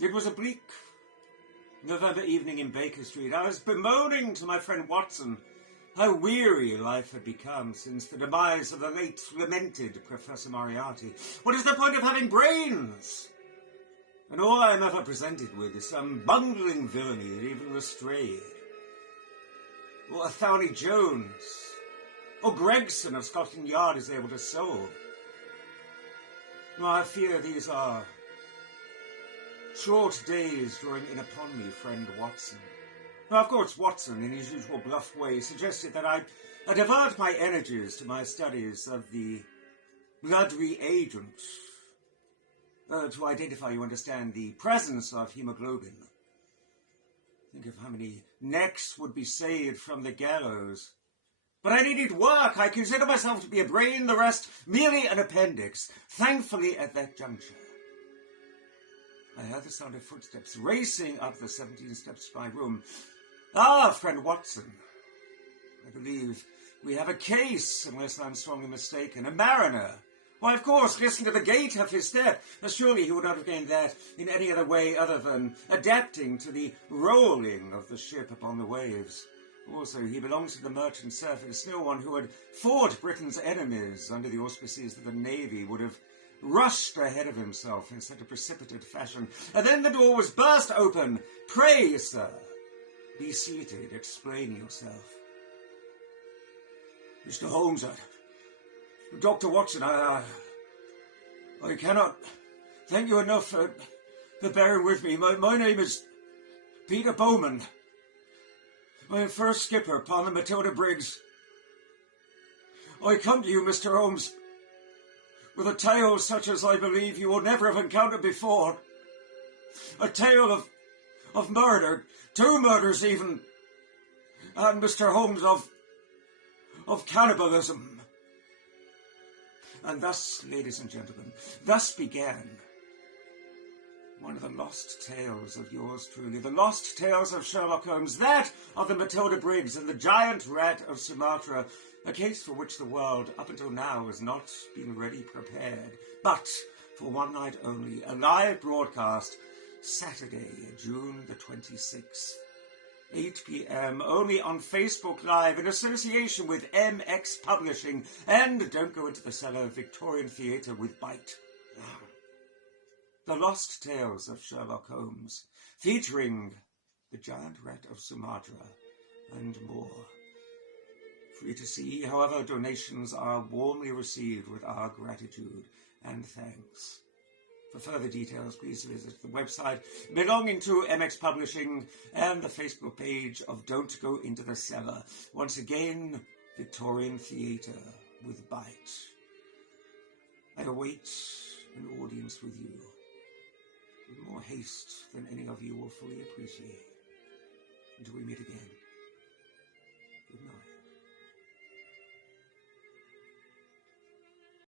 It was a bleak November evening in Baker Street. I was bemoaning to my friend Watson how weary life had become since the demise of the late lamented Professor Moriarty. What is the point of having brains? And all I am ever presented with is some bungling villainy that even Lestrade, or Athelney Jones, or Gregson of Scotland Yard is able to solve. I fear these are short days drawing in upon me, friend Watson. Now, of course, Watson, in his usual bluff way, suggested that I divert my energies to my studies of the blood reagent, to identify, you understand, the presence of hemoglobin. Think of how many necks would be saved from the gallows. But I needed work. I consider myself to be a brain, the rest merely an appendix. Thankfully, at that juncture, I heard the sound of footsteps racing up the 17 steps to my room. Ah, friend Watson, I believe we have a case, unless I'm strongly mistaken. A mariner. Why, of course, listen to the gait of his step. Surely he would not have gained that in any other way other than adapting to the rolling of the ship upon the waves. Also, he belongs to the merchant service. No one who had fought Britain's enemies under the auspices of the Navy would have rushed ahead of himself in such a precipitate fashion. And then the door was burst open. Pray, sir, be seated. Explain yourself. Mr. Holmes, Dr. Watson, I cannot thank you enough for bearing with me. My name is Peter Bowman. My first skipper upon the Matilda Briggs. I come to you, Mr. Holmes, with a tale such as I believe you will never have encountered before. A tale of murder, 2 murders even, and Mr. Holmes of cannibalism. And thus, ladies and gentlemen, thus began one of the lost tales of yours truly, the lost tales of Sherlock Holmes, that of the Matilda Briggs and the giant rat of Sumatra, a case for which the world up until now has not been ready prepared. But for one night only, a live broadcast, Saturday, June the 26th, 8 p.m, only on Facebook Live, in association with MX Publishing, and Don't Go Into the Cellar, Victorian Theatre with Bite. The Lost Tales of Sherlock Holmes, featuring the giant rat of Sumatra and more. Free to see, however, donations are warmly received with our gratitude and thanks. For further details, please visit the website belonging to MX Publishing and the Facebook page of Don't Go Into the Cellar. Once again, Victorian Theatre with Bite. I await an audience with you, with more haste than any of you will fully appreciate. Until we meet again.